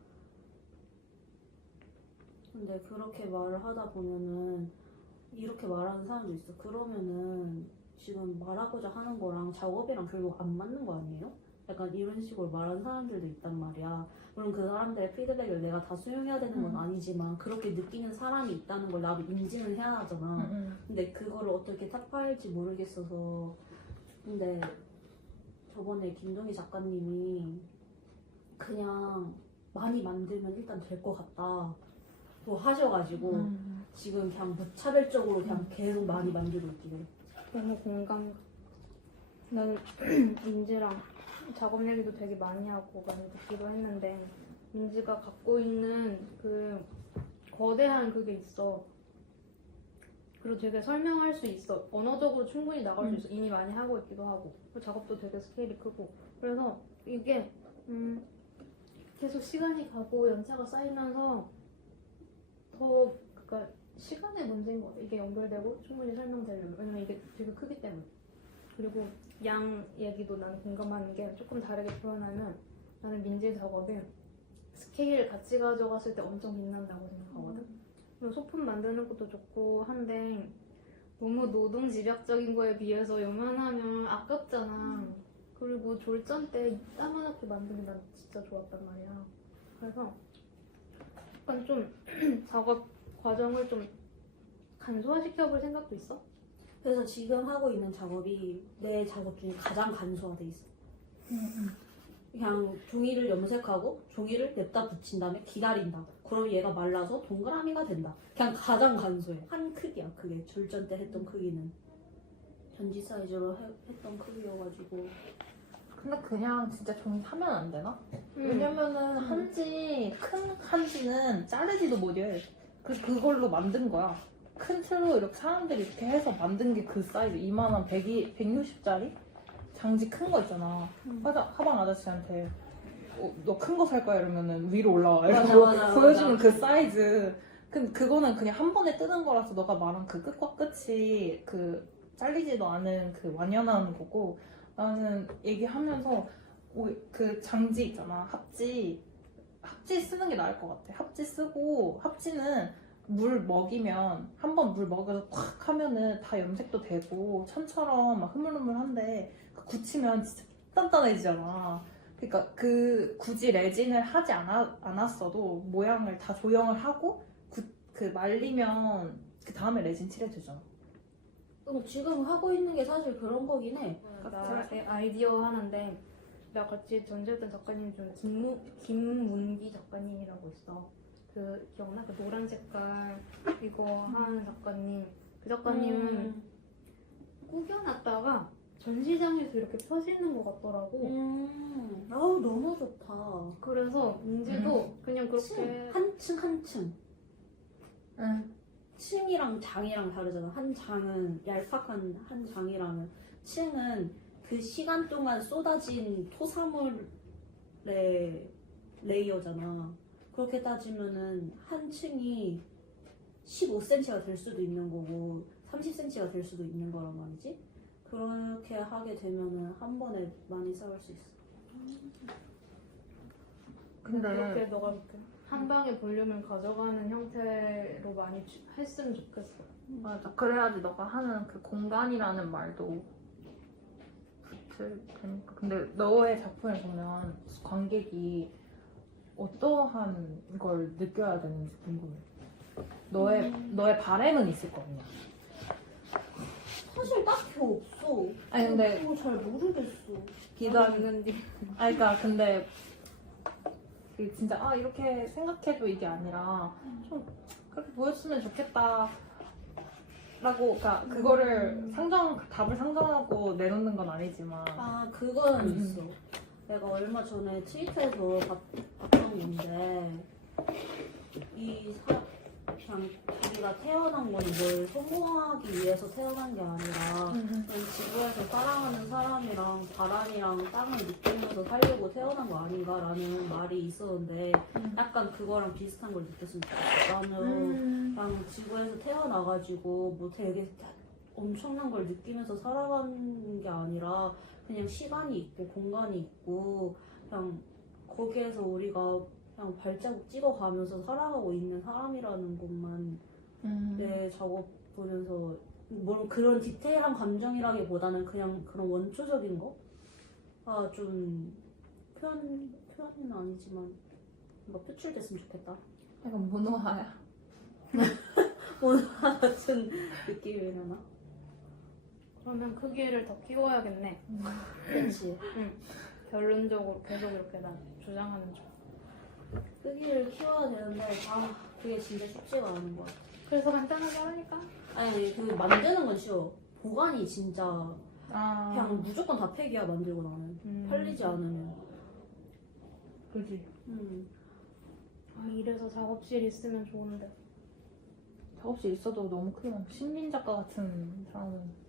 근데 그렇게 말을 하다 보면은 이렇게 말하는 사람도 있어. 그러면은 지금 말하고자 하는 거랑 작업이랑 결국 안 맞는 거 아니에요? 약간 이런 식으로 말하는 사람들도 있단 말이야. 물론 그 사람들의 피드백을 내가 다 수용해야 되는 건 아니지만 그렇게 느끼는 사람이 있다는 걸 나도 인지는 해야 하잖아. 근데 그거를 어떻게 타파할지 모르겠어서. 근데 저번에 김동희 작가님이 그냥 많이 만들면 일단 될 것 같다 또 하셔가지고 지금 그냥 무차별적으로 그냥 계속 많이 만들고 있긴 해. 너무 공감. 나는 민지랑 작업 얘기도 되게 많이 하고 많이 듣기도 했는데 민지가 갖고 있는 그 거대한 그게 있어. 그리고 되게 설명할 수 있어. 언어적으로 충분히 나갈 수 있어. 이미 많이 하고 있기도 하고. 그 작업도 되게 스케일이 크고. 그래서 이게 계속 시간이 가고 연차가 쌓이면서 더 그러니까 시간의 문제인 것 같아. 이게 연결되고 충분히 설명되려면. 왜냐면 이게 되게 크기 때문에. 그리고 양 얘기도 나는 공감하는 게 조금 다르게 표현하면 나는 민지 작업이 스케일 같이 가져갔을 때 엄청 빛난다고 생각하거든. 그리고 소품 만드는 것도 좋고 한데 너무 노동 집약적인 거에 비해서 요만하면 아깝잖아. 그리고 졸전 때 따만하게 만드는 게 난 진짜 좋았단 말이야. 그래서 약간 좀 작업 과정을 좀 간소화시켜볼 생각도 있어. 그래서 지금 하고 있는 작업이 내 작업 중에 가장 간소화돼 있어. 그냥 종이를 염색하고 종이를 냅다 붙인 다음에 기다린다. 그럼 얘가 말라서 동그라미가 된다. 그냥 가장 간소해. 한 크기야. 그게 졸전 때 했던 크기는 전지 사이즈로 했던 크기여가지고. 근데 그냥 진짜 종이 사면 안 되나? 왜냐면은 큰 한지는 자르지도 못해. 그걸로 만든 거야. 큰 틀로 이렇게 사람들이 이렇게 해서 만든 게 그 사이즈. 이만한 160짜리? 장지 큰 거 있잖아. 하방 아저씨한테 너 큰 거 살 거야 이러면은 위로 올라와. 맞아. 보여주는 그 사이즈. 그거는 그냥 한 번에 뜯은 거라서 너가 말한 그 끝과 끝이 그 잘리지도 않은 그 완연한 거고, 나는 얘기하면서 그 장지 있잖아. 합지 쓰는 게 나을 것 같아. 합지 쓰고, 합지는 물 먹이면 한 번 물 먹여서 콱 하면은 다 염색도 되고 천처럼 막 흐물흐물한데 굳히면 진짜 단단해지잖아. 그러니까 굳이 레진을 하지 않았어도 모양을 다 조형을 하고 그 말리면 그 다음에 레진 칠해주잖아. 지금 하고 있는 게 사실 그런 거긴 해. 나의 아이디어 하는데 나 같이 전제했던 작가님 중에 김문기 작가님이라고 있어. 그 기억나? 그 노란 색깔 이거 하는 작가님. 그 작가님은 꾸겨놨다가 전시장에서 이렇게 펴지는 것 같더라고. 아우 너무 좋다. 그래서 민지도 그냥 그렇게 한 층. 응. 층이랑 장이랑 다르잖아. 한 장은 얄팍한 한 장이라면 층은 그 시간 동안 쏟아진 토사물의 레이어잖아. 그렇게 따지면은 한 층이 15cm가 될 수도 있는 거고 30cm가 될 수도 있는 거란 말이지. 그렇게 하게 되면은 한 번에 많이 쌓을 수 있어. 근데 그렇게 너가 이렇게 한 방에 볼륨을 가져가는 형태로 많이 했으면 좋겠어. 맞아. 그래야지 너가 하는 그 공간이라는 말도 붙을 테니까. 근데 너의 작품을 보면 관객이 어떠한 걸 느껴야 되는지 궁금해. 너의 바램은 있을 거 아니야. 사실 딱히 없어. 아니 근데 그거 잘 모르겠어. 기다리는지. 아니 그러니까 근데 그 진짜 이렇게 생각해도 이게 아니라 좀 그렇게 보였으면 좋겠다 라고 그러니까 그거를 답을 상정하고 내놓는 건 아니지만 그건 있어. 내가 얼마 전에 트위터에서 봤던 건데 그냥 자기가 태어난 건 뭘 성공하기 위해서 태어난 게 아니라 그냥 지구에서 사랑하는 사람이랑 바람이랑 땅을 느끼면서 살려고 태어난 거 아닌가라는 말이 있었는데 약간 그거랑 비슷한 걸 느꼈으면 좋겠어. 나는 그냥 지구에서 태어나가지고 뭐 되게 엄청난 걸 느끼면서 살아가는 게 아니라 그냥 시간이 있고 공간이 있고 그냥 거기에서 우리가 그냥 발자국 찍어가면서 살아가고 있는 사람이라는 것만 내 작업 보면서 뭐 그런 디테일한 감정이라기보다는 그냥 그런 원초적인 거? 좀 표현은 아니지만 뭔가 표출됐으면 좋겠다. 약간 문어화야. 오늘 같은 느낌이려나? 그러면 크기를 더 키워야겠네. 그렇지. 결론적으로 계속 이렇게 난 주장하는 중. 크기를 키워야 되는데 그게 진짜 쉽지가 않은 것 같아. 그래서 간단하게 하니까. 아니 그 만드는 건 쉬워. 보관이 진짜 그냥 무조건 다 폐기야 만들고 나면 팔리지 않으면. 그지. 이래서 작업실 있으면 좋은데. 작업실 있어도 너무 크면 신민 작가 같은 사람은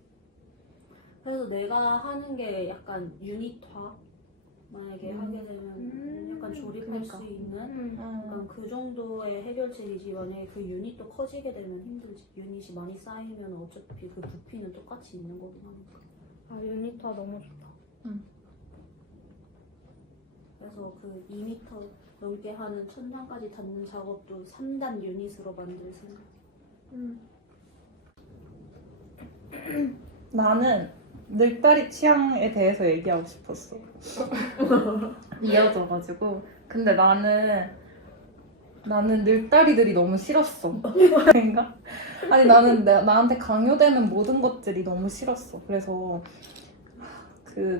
그래서 내가 하는 게 약간 유닛화 만약에 하게 되면 약간 조립할 수 있는 약간 그 정도의 해결책이지. 만약에 그 유닛도 커지게 되면 힘들지. 유닛이 많이 쌓이면 어차피 그 부피는 똑같이 있는 거긴 하니까. 유니트화 너무 좋다. 그래서 그 2m 넘게 하는 천장까지 닿는 작업도 3단 유닛으로 만들 생각. 나는 늙다리 취향에 대해서 얘기하고 싶었어. 이어져가지고. 근데 나는 늙다리들이 너무 싫었어. 그런가? 아니 나는 나한테 강요되는 모든 것들이 너무 싫었어. 그래서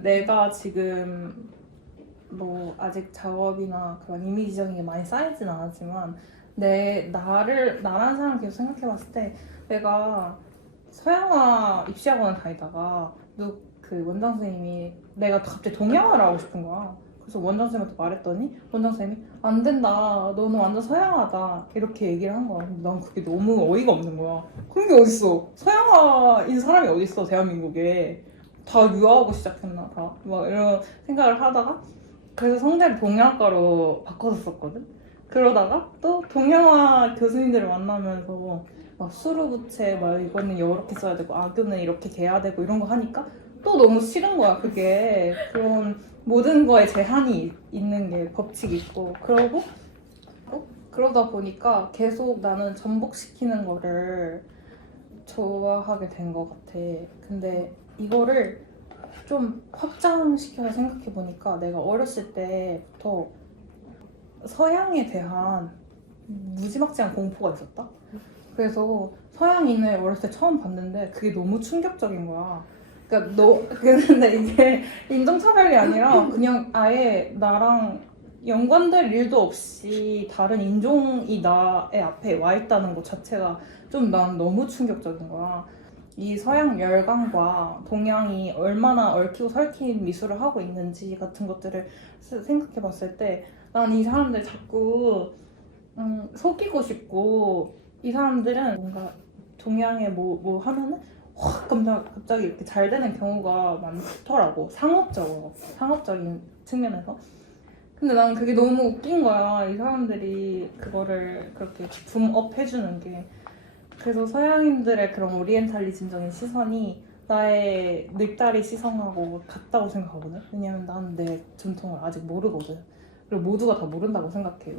내가 지금 뭐 아직 작업이나 그런 이미지적인 게 많이 쌓이진 않았지만 나라는 사람 계속 생각해봤을 때 내가 서양화 입시학원을 다니다가 그 원장 선생님이 내가 갑자기 동양화를 하고 싶은 거야. 그래서 원장 선생님한테 말했더니 원장 선생님이 안 된다. 너는 완전 서양화다. 이렇게 얘기를 한 거야. 근데 난 그게 너무 어이가 없는 거야. 그런 게 어딨어. 서양화인 사람이 어딨어 대한민국에. 다 유화하고 시작했나 다. 막 이런 생각을 하다가 그래서 성대를 동양학과로 바꿨었거든. 그러다가 또 동양화 교수님들을 만나면서 막 수루부채 막 이거는 이렇게 써야 되고 악교는 이렇게 개야 되고 이런 거 하니까 또 너무 싫은 거야. 그게 그런 모든 거에 제한이 있는 게 법칙이 있고 그러다 보니까 계속 나는 전복시키는 거를 좋아하게 된 것 같아. 근데 이거를 좀 확장시켜서 생각해 보니까 내가 어렸을 때부터 서양에 대한 무지막지한 공포가 있었다. 그래서 서양인을 어렸을 때 처음 봤는데 그게 너무 충격적인 거야. 근데 이게 인종차별이 아니라 그냥 아예 나랑 연관될 일도 없이 다른 인종이 나의 앞에 와 있다는 것 자체가 좀 난 너무 충격적인 거야. 이 서양 열강과 동양이 얼마나 얽히고 설킨 미술을 하고 있는지 같은 것들을 생각해 봤을 때 난 이 사람들 자꾸 속이고 싶고 이 사람들은 뭔가 동양에 뭐 하면은 확 갑자기 이렇게 잘 되는 경우가 많더라고. 상업적인 측면에서. 근데 난 그게 너무 웃긴 거야. 이 사람들이 그거를 그렇게 붐업 해주는 게. 그래서 서양인들의 그런 오리엔탈리즘적인 시선이 나의 늙다리 시선하고 같다고 생각하거든. 왜냐면 나는 내 전통을 아직 모르거든. 그리고 모두가 다 모른다고 생각해.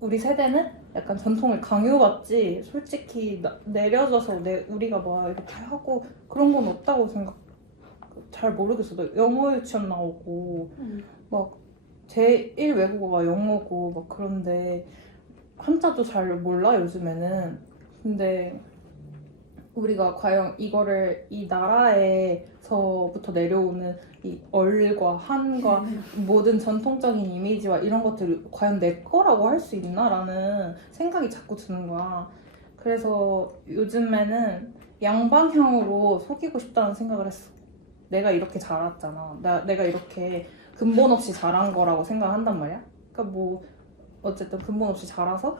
우리 세대는 약간 전통을 강요받지 솔직히 내려져서 우리가 막 이렇게 하고 그런 건 없다고 생각. 잘 모르겠어. 나 영어 유치원 나오고 막 제1 외국어가 영어고 막 그런데 한자도 잘 몰라 요즘에는. 근데 우리가 과연 이거를 이 나라에서부터 내려오는 이 얼과 한과 모든 전통적인 이미지와 이런 것들을 과연 내 거라고 할 수 있나라는 생각이 자꾸 드는 거야. 그래서 요즘에는 양방향으로 속이고 싶다는 생각을 했어. 내가 이렇게 자랐잖아. 내가 이렇게 근본 없이 자란 거라고 생각한단 말이야. 그러니까 뭐 어쨌든 근본 없이 자라서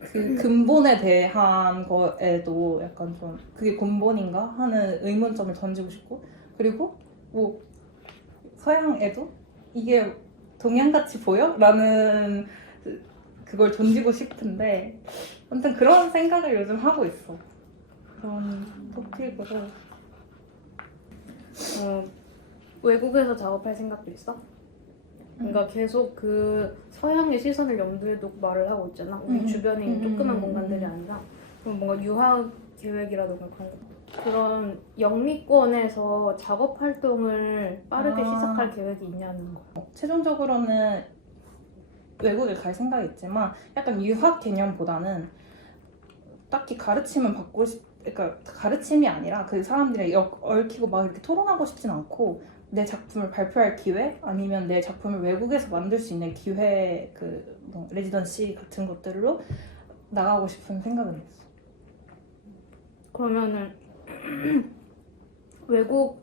그 근본에 대한 거에도 약간 좀 그게 근본인가 하는 의문점을 던지고 싶고, 그리고 뭐 서양 애도 이게 동양같이 보여? 라는 그걸 던지고 싶은데 아무튼 그런 생각을 요즘 하고 있어. 그런 토픽으로. 외국에서 작업할 생각도 있어? 그러니까 계속 그 서양의 시선을 염두에 두고 말을 하고 있잖아. 우리 주변에 있는 조그만 공간들이 아니라 그럼 뭔가 유학 계획이라든가 그런 영미권에서 작업 활동을 빠르게 시작할 계획이 있냐는 거. 최종적으로는 외국에 갈 생각이 있지만 약간 유학 개념보다는 딱히 가르침은 받고 그러니까 가르침이 아니라 그 사람들이 얽히고 막 이렇게 토론하고 싶진 않고 내 작품을 발표할 기회 아니면 내 작품을 외국에서 만들 수 있는 기회 뭐 레지던시 같은 것들로 나가고 싶은 생각은 있어. 그러면은 외국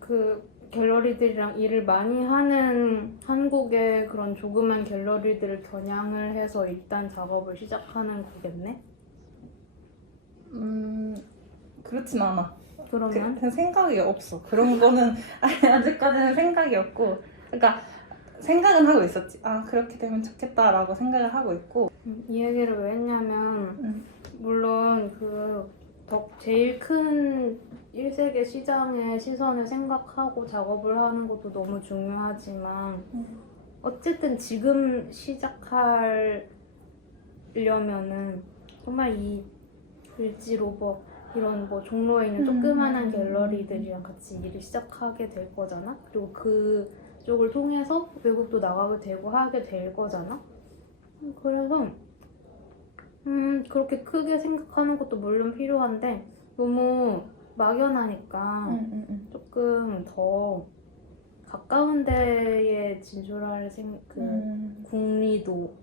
그 갤러리들이랑 일을 많이 하는 한국의 그런 조그만 갤러리들을 겨냥을 해서 일단 작업을 시작하는 거겠네? 그렇진 않아. 그러면? 그 생각이 없어. 그런 거는 아직까지는 생각이 없고, 그러니까 생각은 하고 있었지. 아 그렇게 되면 좋겠다라고 생각을 하고 있고. 이 얘기를 왜 했냐면 물론 제일 큰 1세계 시장의 시선을 생각하고 작업을 하는 것도 너무 중요하지만 어쨌든 지금 시작하려면은 정말 이 을지로버 이런 뭐 종로에 있는 조그만한 갤러리들이랑 같이 일을 시작하게 될 거잖아. 그리고 그쪽을 통해서 외국도 나가게 되고 하게 될 거잖아. 그래서 그렇게 크게 생각하는 것도 물론 필요한데 너무 막연하니까 조금 더 가까운 데에 진출할 국리도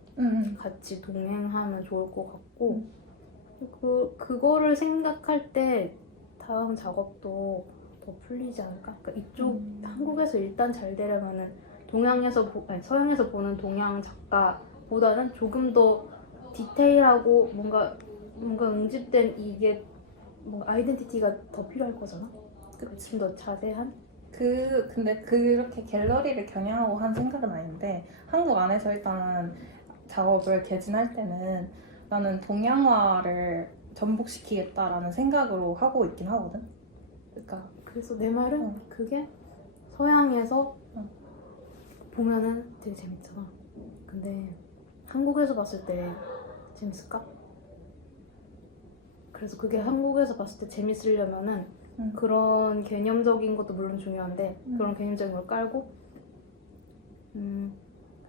같이 동행하면 좋을 것 같고 그거를 생각할 때 다음 작업도 더 풀리지 않을까? 그러니까 이쪽 한국에서 일단 잘 되려면은 서양에서 보는 동양 작가보다는 조금 더 디테일하고 뭔가 응집된 이게 뭔가 아이덴티티가 더 필요할 거잖아. 좀 더 자세한. 근데 그렇게 갤러리를 겨냥하고 한 생각은 아닌데 한국 안에서 일단 작업을 개진할 때는 나는 동양화를 전복시키겠다라는 생각으로 하고 있긴 하거든. 그러니까 그래서 내 말은 그게 서양에서 보면은 되게 재밌잖아. 근데 한국에서 봤을 때 재밌을까? 그래서 그게 한국에서 봤을 때 재밌으려면은 그런 개념적인 것도 물론 중요한데 그런 개념적인 걸 깔고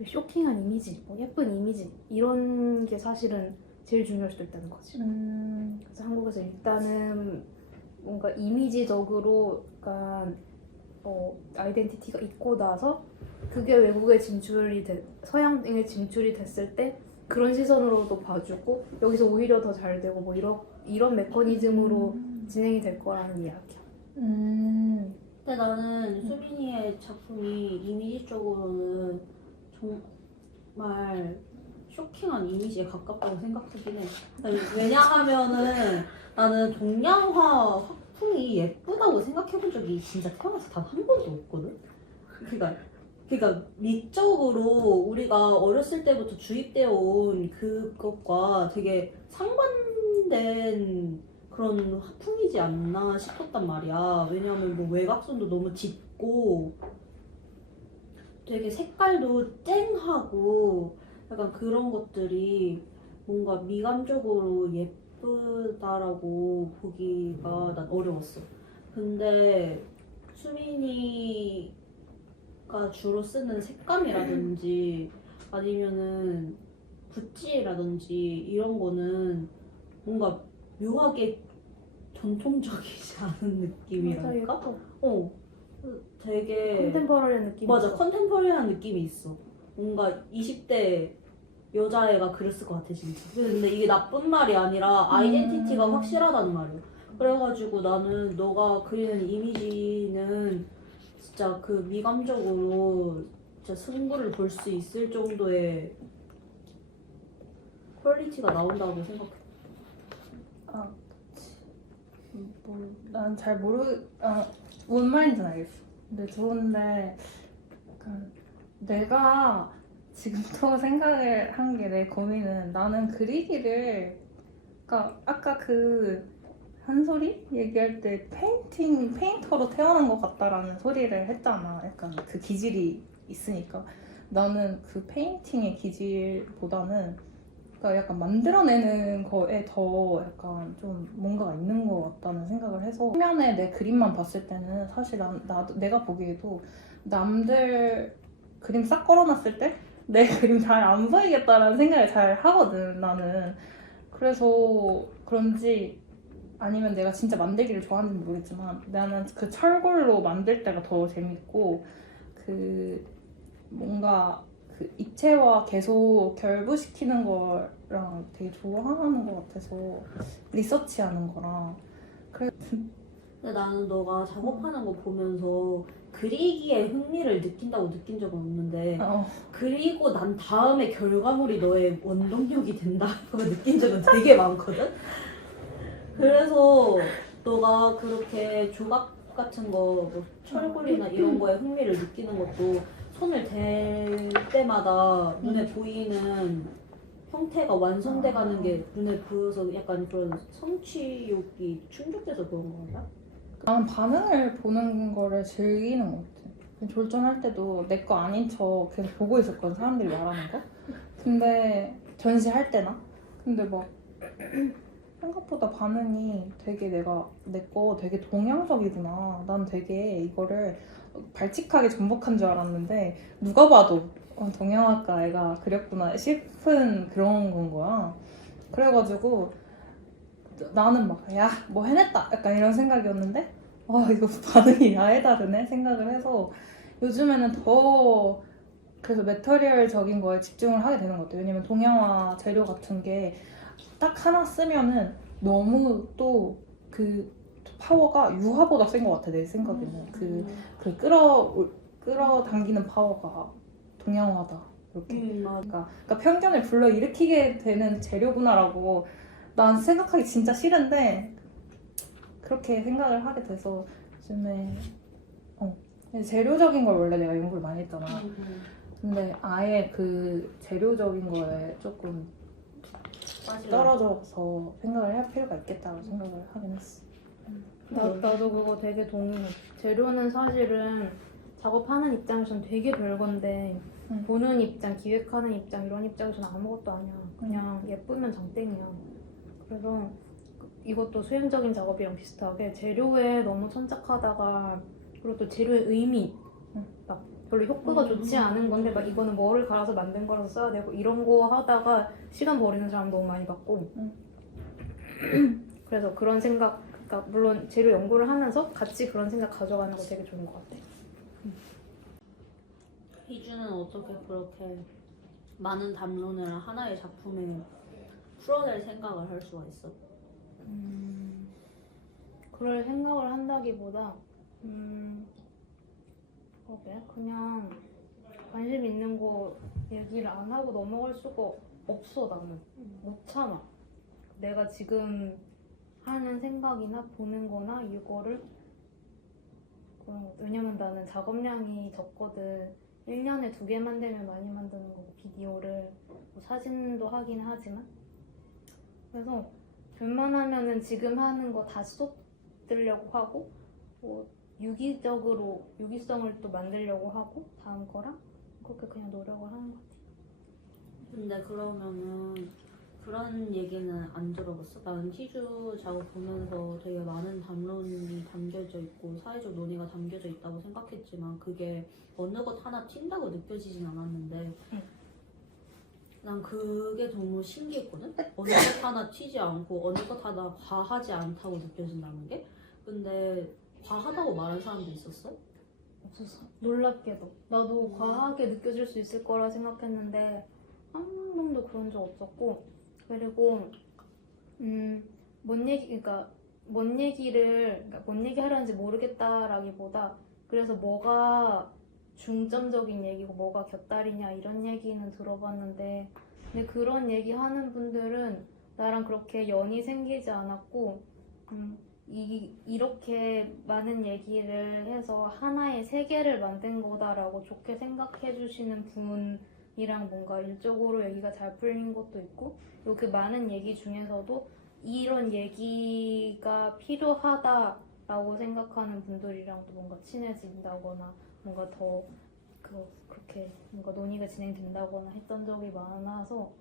쇼킹한 이미지, 뭐 예쁜 이미지 이런 게 사실은 제일 중요할 수도 있다는 거지. 그래서 한국에서 일단은 뭔가 이미지적으로 약간 아이덴티티가 있고 나서 그게 외국에 서양에 진출이 됐을 때 그런 시선으로도 봐주고 여기서 오히려 더 잘 되고 뭐 이런 메커니즘으로 진행이 될 거라는 이야기야. 근데 나는 수민이의 작품이 이미지적으로는 정말 쇼킹한 이미지에 가깝다고 생각하긴 해. 왜냐하면은 나는 동양화 화풍이 예쁘다고 생각해본 적이 진짜 태어나서 단 한 번도 없거든. 그러니까 미적으로 우리가 어렸을 때부터 주입되어 온 그것과 되게 상반된 그런 화풍이지 않나 싶었단 말이야. 왜냐하면 뭐 외곽선도 너무 짙고 되게 색깔도 쨍하고 약간 그런 것들이 뭔가 미감적으로 예쁘다라고 보기가 난 어려웠어. 근데 수민이가 주로 쓰는 색감이라든지 아니면은 붓질이라든지 이런 거는 뭔가 묘하게 전통적이지 않은 맞아, 느낌이랄까? 예뻐. 되게 컨템퍼러리한 느낌. 맞아, 컨템포러리한 느낌이 있어. 뭔가 20대 여자애가 그렸을 것 같아 진짜. 근데 이게 나쁜 말이 아니라 아이덴티티가 확실하다는 말이야. 그래가지고 나는 너가 그리는 이미지는 진짜 그 미감적으로 진짜 승부를 볼 수 있을 정도의 퀄리티가 나온다고 생각해. 난 잘 뭔 말인지는 알겠어. 근데 좋은데 약간 내가 지금부터 생각을 한 게 내 고민은 나는 그리기를 그러니까 아까 그 한소리 얘기할 때 페인터로 태어난 것 같다라는 소리를 했잖아. 약간 그 기질이 있으니까 나는 그 페인팅의 기질보다는 그러니까 약간 만들어내는 거에 더 약간 좀 뭔가가 있는 것 같다는 생각을 해서 화면에 내 그림만 봤을 때는 사실 내가 보기에도 남들 그림 싹 걸어놨을 때 내 그림 잘 안 보이겠다라는 생각을 잘 하거든 나는. 그래서 그런지 아니면 내가 진짜 만들기를 좋아하는지는 모르겠지만 나는 그 철골로 만들 때가 더 재밌고 그 뭔가 그 입체와 계속 결부시키는 거랑 되게 좋아하는 것 같아서 리서치하는 거랑 근데 나는 너가 작업하는 거 보면서 그리기에 흥미를 느낀다고 느낀 적은 없는데 그리고 난 다음에 결과물이 너의 원동력이 된다고 느낀 적은 되게 많거든? 그래서 너가 그렇게 조각 같은 거, 뭐 철골이나 이런 거에 흥미를 느끼는 것도 손을 댈 때마다 눈에 보이는 형태가 완성돼 가는 게 눈에 보여서 약간 그런 성취욕이 충족돼서 그런 건가? 나는 반응을 보는 거를 즐기는 것 같아. 졸전할 때도 내 거 아닌 척 계속 보고 있었거든, 사람들이 말하는 거. 근데 전시할 때나? 근데 막 생각보다 반응이 되게 내 거 되게 동양적이구나. 난 되게 이거를 발칙하게 전복한 줄 알았는데 누가 봐도 동양학과 애가 그렸구나 싶은 그런 건 거야. 그래가지고 나는 막 야 뭐 해냈다 약간 이런 생각이었는데 이거 반응이 아예 다르네 생각을 해서 요즘에는 더 그래서 매터리얼적인 거에 집중을 하게 되는 것 같아요. 왜냐면 동양화 재료 같은 게 딱 하나 쓰면은 너무 또 그 파워가 유화보다 센 것 같아 내 생각에는. 그 끌어당기는 파워가 동양화다 이렇게. 맞아. 그러니까 편견을 불러일으키게 되는 재료구나라고 난 생각하기 진짜 싫은데 그렇게 생각을 하게 돼서 요즘에 재료적인 걸 원래 내가 연구를 많이 했잖아. 근데 아예 그 재료적인 거에 조금 떨어져서 생각을 할 필요가 있겠다고 생각을 하긴 했어. 나도 그거 되게 동의해. 재료는 사실은 작업하는 입장에서는 되게 별건데 보는 입장, 기획하는 입장 이런 입장에서는 아무것도 아니야. 그냥 예쁘면 장땡이야. 그래서 이것도 수행적인 작업이랑 비슷하게 재료에 너무 천착하다가 그리고 또 재료의 의미 막 별로 효과가 좋지 않은 건데 막 이거는 뭐를 갈아서 만든 거라서 써야 되고 이런 거 하다가 시간 버리는 사람 너무 많이 봤고 그래서 그런 생각 그러니까 물론 재료 연구를 하면서 같이 그런 생각 가져가는 거 되게 좋은 것 같아. 희주는 어떻게 그렇게 많은 담론을 하나의 작품에 풀어낼 생각을 할 수가 있어? 그럴 생각을 한다기보다 그냥 관심 있는 거 얘기를 안 하고 넘어갈 수가 없어. 나는 못 참아. 내가 지금 하는 생각이나 보는 거나 이거를 그런 거. 왜냐면 나는 작업량이 적거든. 1년에 2개 만들면 많이 만드는 거고 비디오를 뭐 사진도 하긴 하지만 그래서 웬만하면은 지금 하는 거 다 쏟으려고 하고 뭐 유기성을 또 만들려고 하고 다음 거랑 그렇게 그냥 노력을 하는 것 같아. 근데 그러면은 그런 얘기는 안 들어봤어? 나는 희주 작업 보면서 되게 많은 담론이 담겨져 있고 사회적 논의가 담겨져 있다고 생각했지만 그게 어느 것 하나 튄다고 느껴지진 않았는데 난 그게 너무 신기했거든? 어느 것 하나 튀지 않고 어느 것 하나 과하지 않다고 느껴진다는 게? 근데 과하다고 말하는 사람도 있었어? 없었어. 놀랍게도. 나도 과하게 느껴질 수 있을 거라 생각했는데 한 번도 그런 적 없었고 그리고 뭔 얘기 하려는지 모르겠다라기보다 그래서 뭐가 중점적인 얘기고 뭐가 곁다리냐 이런 얘기는 들어봤는데 근데 그런 얘기 하는 분들은 나랑 그렇게 연이 생기지 않았고 이렇게 많은 얘기를 해서 하나의 세계를 만든 거다라고 좋게 생각해 주시는 분이랑 뭔가 일적으로 얘기가 잘 풀린 것도 있고 이렇게 많은 얘기 중에서도 이런 얘기가 필요하다라고 생각하는 분들이랑도 뭔가 친해진다거나 뭔가 더 그렇게 뭔가 논의가 진행된다거나 했던 적이 많아서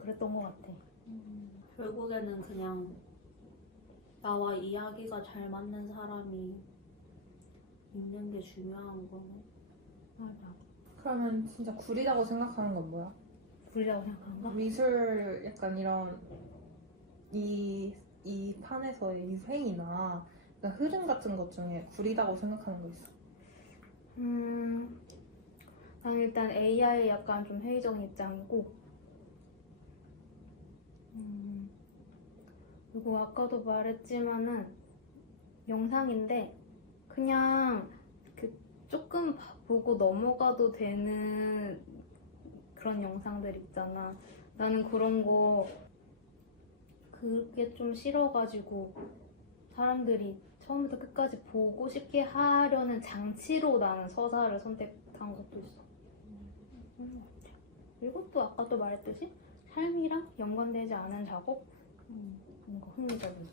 그랬던 것 같아. 결국에는 그냥 나와 이야기가 잘 맞는 사람이 있는 게 중요한 거네. 맞아. 그러면 진짜 구리다고 생각하는 건 뭐야? 우리라고 생각하는가? 미술 약간 이런 이 판에서의 이 회의나 그러니까 흐름 같은 것 중에 구리다고 생각하는 거 있어? 나는 일단 AI에 약간 좀 회의적인 입장이고 그리고 아까도 말했지만은 영상인데 그냥 조금 보고 넘어가도 되는 그런 영상들 있잖아. 나는 그런 거 그게 좀 싫어가지고 사람들이 처음부터 끝까지 보고 싶게 하려는 장치로 나는 서사를 선택한 것도 있어. 그리고 또 아까 또 말했듯이 삶이랑 연관되지 않은 작업 뭔가 흥미적인.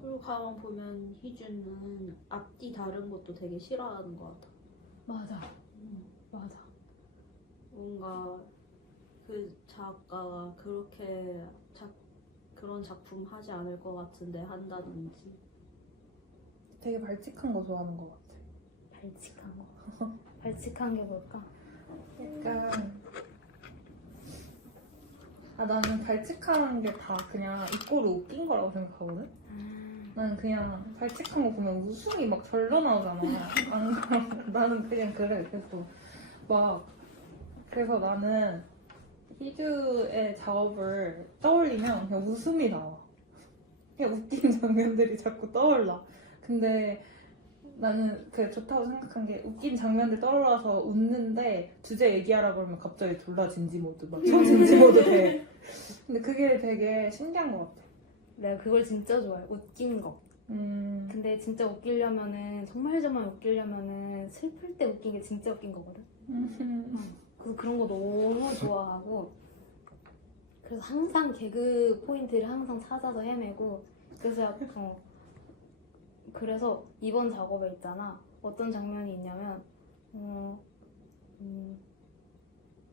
그리고 가만 보면 희준은 앞뒤 다른 것도 되게 싫어하는 것 같아. 맞아. 맞아. 뭔가 그 작가가 그렇게 그런 작품 하지 않을 것 같은데 한다든지. 되게 발칙한 거 좋아하는 것 같아. 발칙한 거. 발칙한 게 뭘까? 약간 나는 발칙한 게 다 그냥 이꼬르 웃긴 거라고 생각하거든? 나는 그냥 발칙한 거 보면 웃음이 막 절로 나오잖아. 나는 그냥 그래. 그래서 나는 희주의 작업을 떠올리면 그냥 웃음이 나와. 그냥 웃긴 장면들이 자꾸 떠올라. 근데 나는 그게 좋다고 생각한 게 웃긴 장면들 떠올라서 웃는데 주제 얘기하라 그러면 갑자기 졸라 진지 모드 막 진지 모드 돼. 근데 그게 되게 신기한 것 같아. 내가 그걸 진짜 좋아해. 웃긴 거. 근데 진짜 웃기려면은 정말 웃기려면은 슬플 때 웃긴 게 진짜 웃긴 거거든. 그래서 그런 거 너무 좋아하고 그래서 항상 개그 포인트를 항상 찾아서 헤매고 그래서 이번 작업에 있잖아 어떤 장면이 있냐면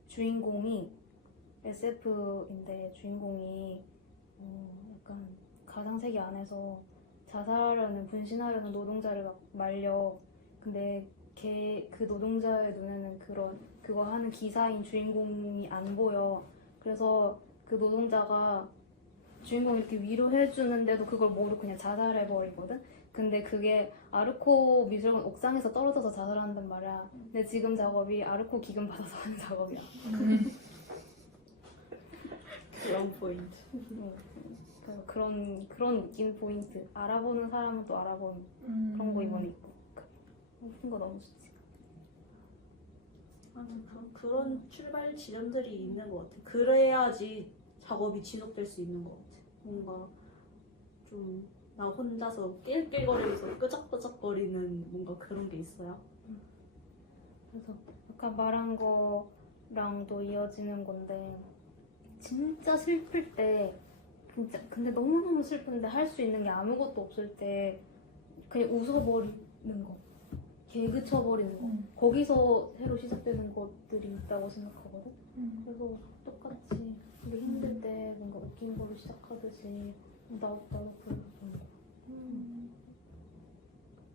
주인공이 SF인데 주인공이 약간 가상세계 안에서 자살하려는 분신하려는 노동자를 막 말려. 근데 그 노동자의 눈에는 그거 하는 기사인 주인공이 안 보여. 그래서 그 노동자가 주인공 이렇게 위로해주는데도 그걸 모르고 그냥 자살해버리거든. 근데 그게 아르코 미술관 옥상에서 떨어져서 자살한단 말이야. 근데 지금 작업이 아르코 기금 받아서 하는 작업이야. 그런 포인트. 그런 느낌 포인트. 알아보는 사람은 또 알아보는 그런 거 이번에 있고. 웃긴 거 너무 좋지. 그런 출발 지점들이 있는 것 같아. 그래야지 작업이 지속될 수 있는 것 같아. 뭔가 좀 나 혼자서 낄낄거리면서 끄적끄적거리는 뭔가 그런 게 있어요. 그래서 아까 말한 거랑도 이어지는 건데 진짜 슬플 때 진짜 근데 너무너무 슬픈데 할 수 있는 게 아무것도 없을 때 그냥 웃어버리는 거 개그 쳐버리는 거 거기서 새로 시작되는 것들이 있다고 생각하거든. 그래서 똑같이 우리 힘들 때 뭔가 웃긴 걸로 시작하듯이 나도 그런 거